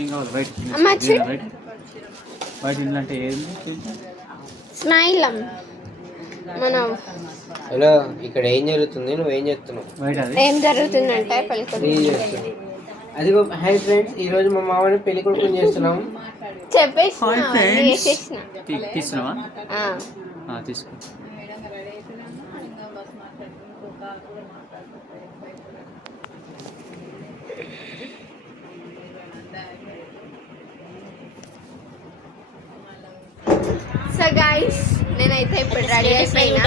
ఏం కావాలి white white ఇల్లు అంటే ఏంది? స్మైల్ మనం హలో, ఇక్కడ ఏం జరుగుతుంది? నువ్వేం చెప్తున్నావు? ఏం జరుగుతుందంటే పెళ్ళికొడుకు అది హై ఫ్రెండ్స్, ఈ రోజు మా మామని పెళ్లి కొడుకుని చేస్తున్నాం. తీసుకున్నావా? తీసుకో. సో గైస్, నేనైతే ఇప్పుడు రెడీ అయిపోయినా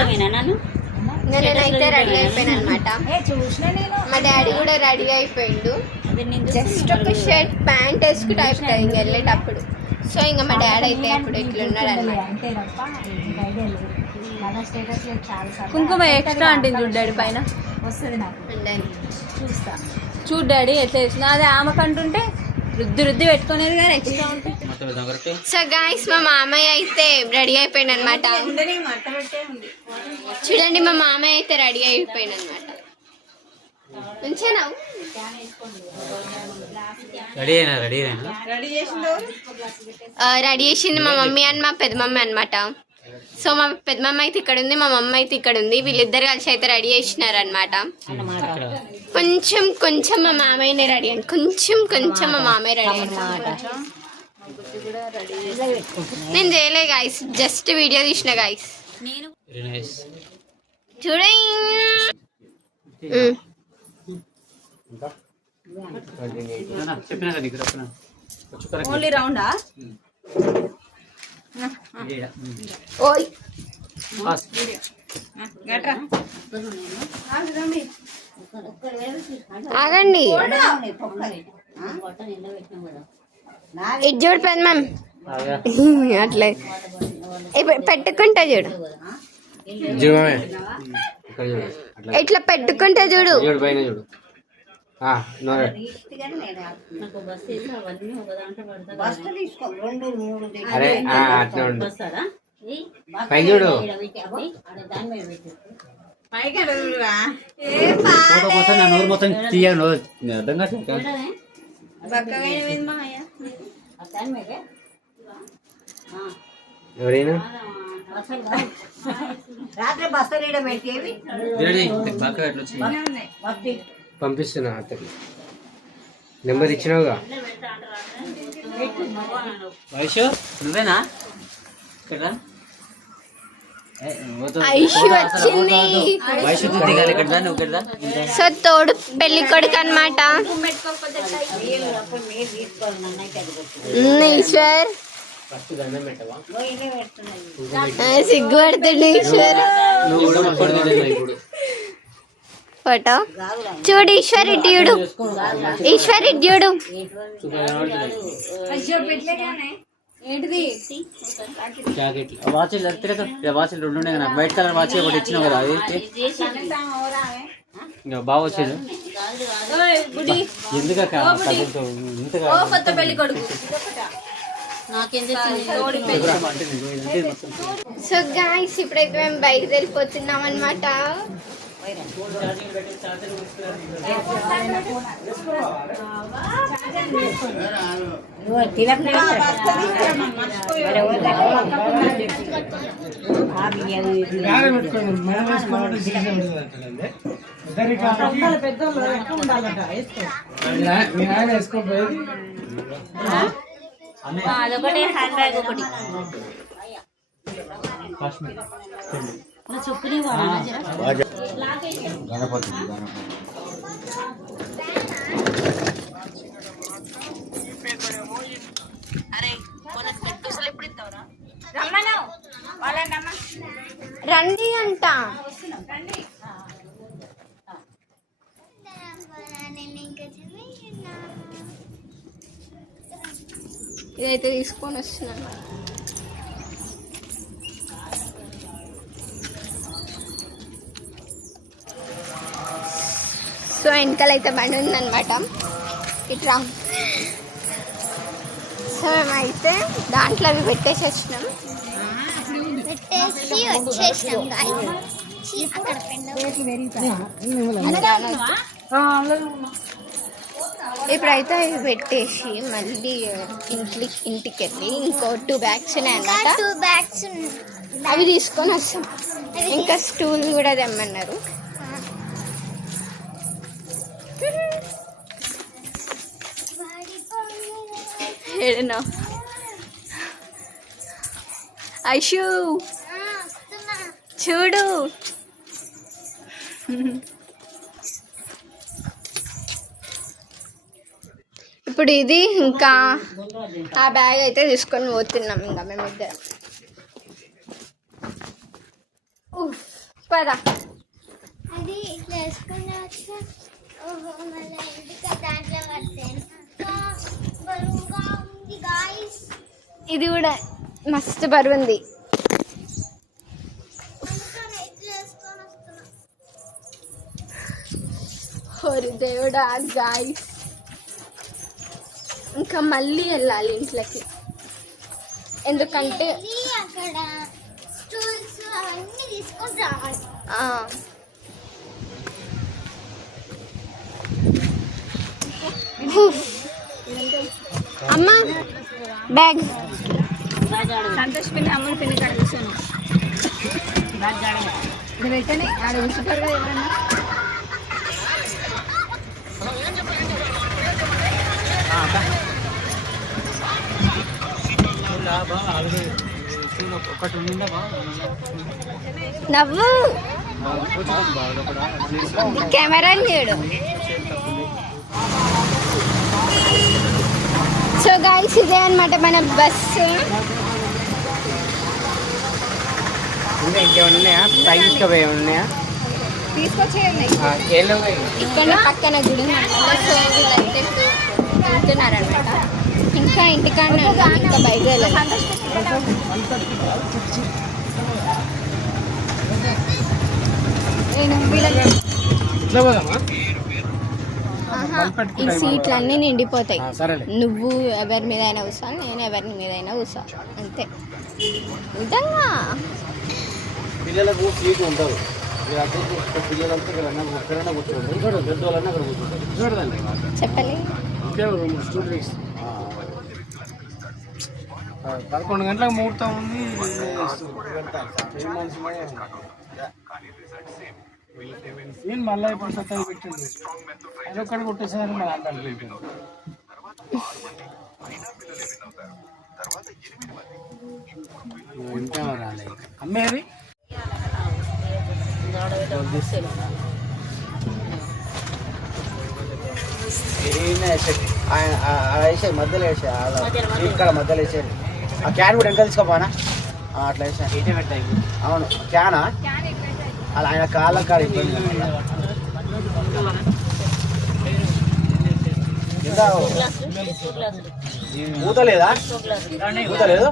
అనమాట. మా డాడీ కూడా రెడీ అయిపోయిండు. జస్ట్ ఒక షర్ట్ ప్యాంట్ వేసుకుంటే అయిపోతుంది ఇంక వెళ్ళేటప్పుడు. సో ఇంకా మా డాడీ అయితే ఇప్పుడు ఇట్లున్నాడు అనమాట. కుంకుమ ఎక్స్ట్రా అంటే చూడు డాడీ పైన వస్తుంది నాకు. చూడు డాడీ ఎట్లా వేసిన అదే ఆమెకంటుంటే రుద్ది పెట్టుకునేది కానీ ఎక్స్ట్రా ఉంటుంది. సో గైస్, మా మామయ్య అయితే రెడీ అయిపోయింది అనమాట. చూడండి, మా మామయ్య అయితే రెడీ అయిపోయింది అనమాట. రెడీ చేసింది మా మమ్మీ అండ్ మా పెద్ద మమ్మీ అనమాట. సో మా పెద్ద మమ్మ అయితే ఇక్కడ ఉంది, మా మమ్మ అయితే ఇక్కడ ఉంది. వీళ్ళిద్దరు కలిసి అయితే రెడీ చేసినారు అనమాట. కొంచెం మా మామయ్యనే రెడీ అండి, కొంచెం మా మామయ్య రెడీ అనమాట. నేను చేయలే గాయస్, జస్ట్ వీడియో తీసిన గాయస్. చూడండి, ఓన్లీ రౌండా? ఓయ్ ఆగండి, ఇది చూడు పెద్ద మ్యామ్, అట్లే పెట్టుకుంటా చూడు, ఇట్లా పెట్టుకుంటా చూడు. అరే అట్లా ఉండు, పై చూడు. మొత్తం తీయను అర్థం కాదు. ఎవరైనా పంపిస్తున్నా అతనికి నెంబర్ ఇచ్చినావుగా. వైషు నువ్వేనా? సో తోడు పెళ్లి కొడుకు అనమాట ఈశ్వర్. సిగ్గుపడుతుంది ఈశ్వర్. ఫోటో చూడు ఈశ్వర్, ఇటు చూడు ఈశ్వర్, ఇటు చూడు. వాచ్లు వాచ్లు రెండు ఉన్నాయి కదా, వైట్ కలర్ వాచ్ ఒకటి ఇచ్చినావు కదా, అది ఇంకా బాగా వచ్చేది. ఎందుకు కొత్త పెళ్లి కొడుకు. సో గాయ్స్, ఇప్పుడైతే మేము బయటకు వెళ్ళిపోతున్నాం అనమాట. అదొకటి హ్యాండ్ బ్యాగ్ ఒకటి రండి అంట. ఇదైతే తీసుకొని వస్తున్నాను. సో వెనకాలైతే బండి ఉందన్నమాట, ఇట్లా. సో మేమైతే దాంట్లో అవి పెట్టేసి వచ్చినాం. ఇప్పుడైతే అవి పెట్టేసి మళ్ళీ ఇంటికి వెళ్ళి ఇంకో 2 బ్యాగ్స్ ఉన్నాయన్నమాట. 2 బ్యాగ్స్ అవి తీసుకొని వస్తాం. ఇంకా స్టూల్ కూడా తెమ్మన్నారు. ఏడన్నా ఐషు చూడు. ఇప్పుడు ఇది ఇంకా ఆ బ్యాగ్ అయితే తీసుకొని పోతున్నాం ఇంకా మేమిద్దరం. పదా అది ఇట్లా వేసుకుని వచ్చి మళ్ళీ ఇంటికి దాంట్లో పడతాను. బరువుగా ఉంది గాయస్. ఇది కూడా మస్తు బరువు ఉంది. ఇట్లా వేసుకొని వస్తున్నా. ఓరి దేవుడా గాయస్, ఇంకా మళ్ళీ వెళ్ళాలి ఇంట్లోకి. ఎందుకంటే అక్కడ స్టూల్స్ అవన్నీ తీసుకొని రావాలి. అమ్మా బ్యాగ్ సంతోష్ పిన్ని అమ్ముడు పిన్ని కాడ కూర్చోను. ఇది పెట్టని ఆడ కూర్చుంటారు కదా ఎవరన్నా. నవ్వు కెమెరా చూడు. సో గైస్ ఇదే అనమాట మన బస్సు. ఇంకేమైనా ఉన్నాయా? ప్రైస్ ఉన్నాయా? తీసుకొచ్చేయండి. ఇక్కడ పక్కన గుడి వెళ్తున్నారనమాట. ఇంకా ఇంటికాడ ఇంకా బయట వెళ్ళాలి. ఈ సీట్లన్నీ నిండిపోతాయి. నువ్వు ఎవరి మీద అయినా కూర్చోవాలి, నేను ఎవరి మీద అయినా కూర్చోవాలి, అంతే. విధంగా పిల్లలకు సీట్ ఉండదు. పిల్లలంతా ఎక్కడైనా కూర్చోండి. పెద్దవాళ్ళన్నా అక్కడ కూర్చుంటారు. చూడదండి చెప్పలే. 11 గంటలకు ముహూర్తం ఉంది. నేను మళ్ళీ ఇప్పుడు సత్తా పెట్టండి. అది ఒక్కడి కొట్టేసారి మన అందరికి పెట్టాను. ఇంకా రాలే అమ్మేది వేసాయి మధ్యలో వేసాయి. ఇక్కడ మధ్యలో వేసారు. ఆ క్యాన్ కూడా వెనక తీసుకోపోనా? అట్లా వేసాయి. అవును క్యానా అలా ఆయన కాళ్ళ కాడ ఇబ్బంది. మూత లేదా? మూత లేదు.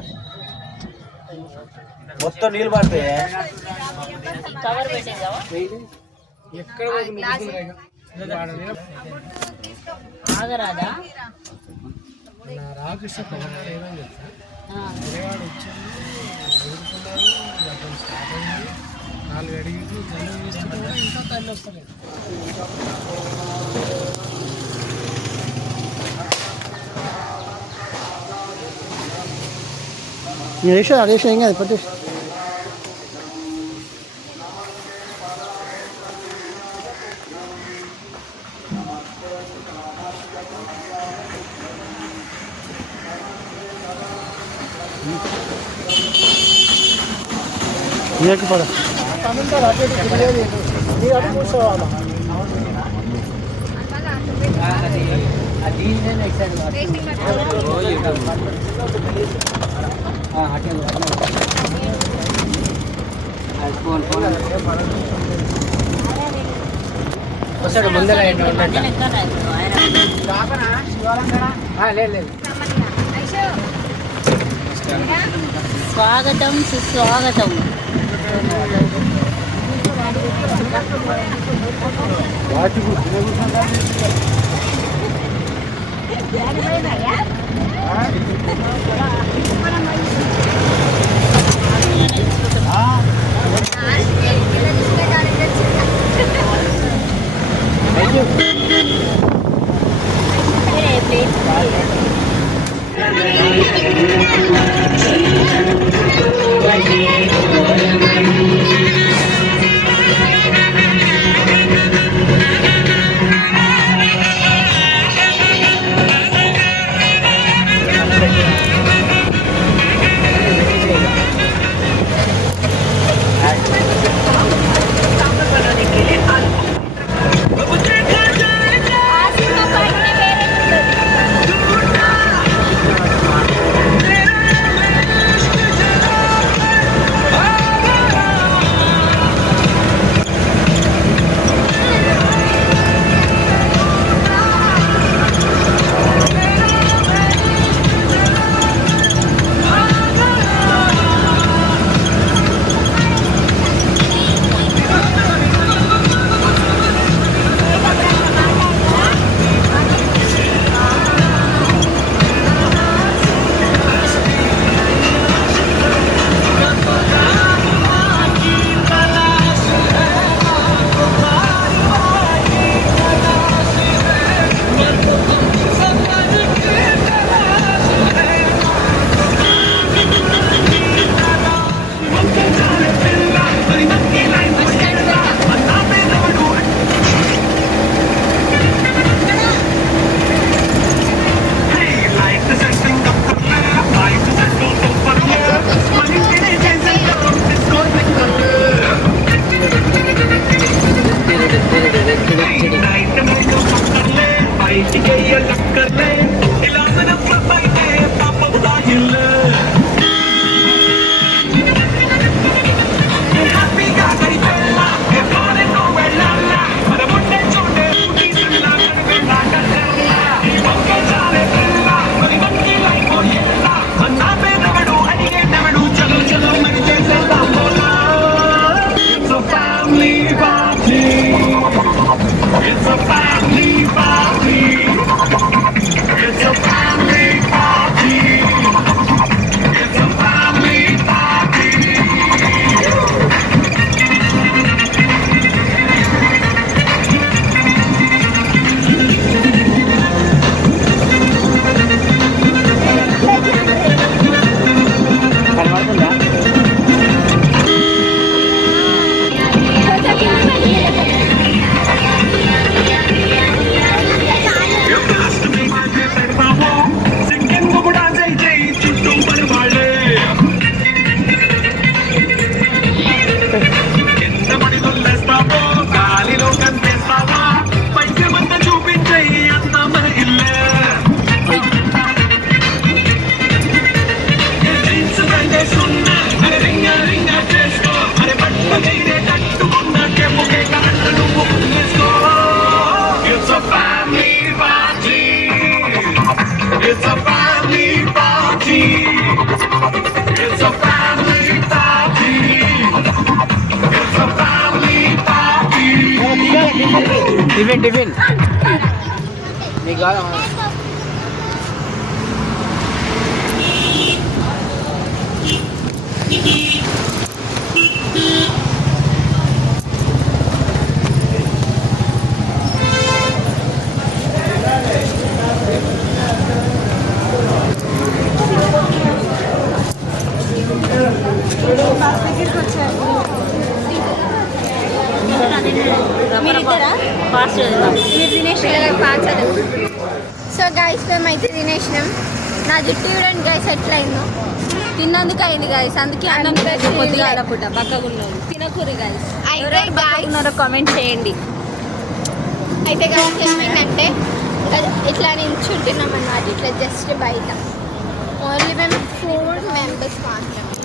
మొత్తం నీళ్ళు పడతాయి. ఎక్కడ ఆగరాదా? రాకృష్ణ వచ్చాను 4 అడిగి జనం చేస్తుంటే కూడా ఇంకా తల్లి వస్తలేదు. అదేషా ఏం కాదు పట్టేసి. పడ వస్తాడు ముందర లేదు. స్వాగతం సుస్వాగతం. టిఫిన్ టిఫిన్ మీకు కాదు సో గైస్ మేమైతే తినేసినాం. నా జుట్టు చూడండి గైస్ ఎట్లయిందో. తిన్నందుకు అయింది గైస్, అందుకే అన్నం కొద్దిగా ఆడపుట్ట పక్కకున్నది. తినకూరి గైస్, అయితే కామెంట్ చేయండి. అయితే గైస్ ఏమైందంటే ఇట్లా నించుంటున్నాం అన్నమాట, ఇట్లా జస్ట్ బయట. ఓన్లీ మేము 4 మెంబర్స్ మాత్రమే.